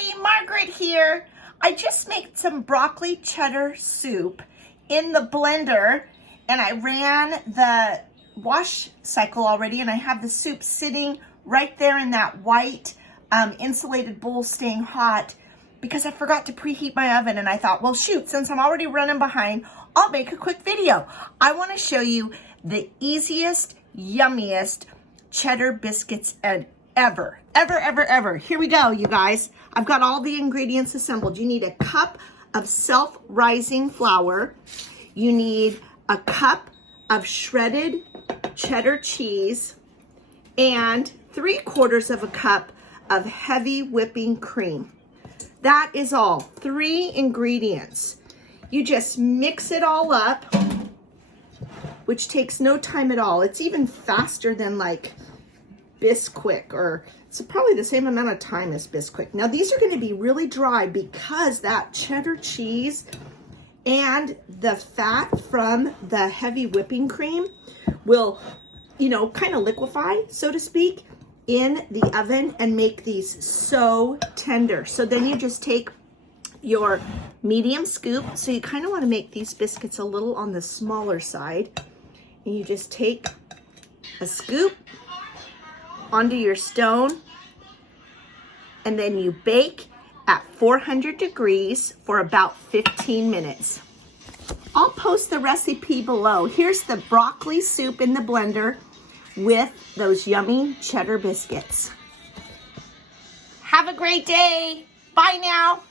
everybody, Margaret here. I just made some broccoli cheddar soup in the blender and I ran the wash cycle already and I have the soup sitting right there in that white insulated bowl staying hot because I forgot to preheat my oven and I thought, well shoot, since I'm already running behind, I'll make a quick video. I want to show you the easiest, yummiest cheddar biscuits ever. Here we go, you guys. I've got all the ingredients assembled. You need a cup of self-rising flour. You need a cup of shredded cheddar cheese and 3/4 of a cup of heavy whipping cream. That is all. 3 ingredients. You just mix it all up, which takes no time at all. It's even faster than like Biscuits, or it's probably the same amount of time as Biscuits. Now these are going to be really dry because that cheddar cheese and the fat from the heavy whipping cream will, kind of liquefy, so to speak, in the oven and make these so tender. So then you just take your medium scoop. So you kind of want to make these biscuits a little on the smaller side. And you just take a scoop onto your stone and then you bake at 400 degrees for about 15 minutes. I'll post the recipe below. Here's the broccoli soup in the blender with those yummy cheddar biscuits. Have a great day. Bye now.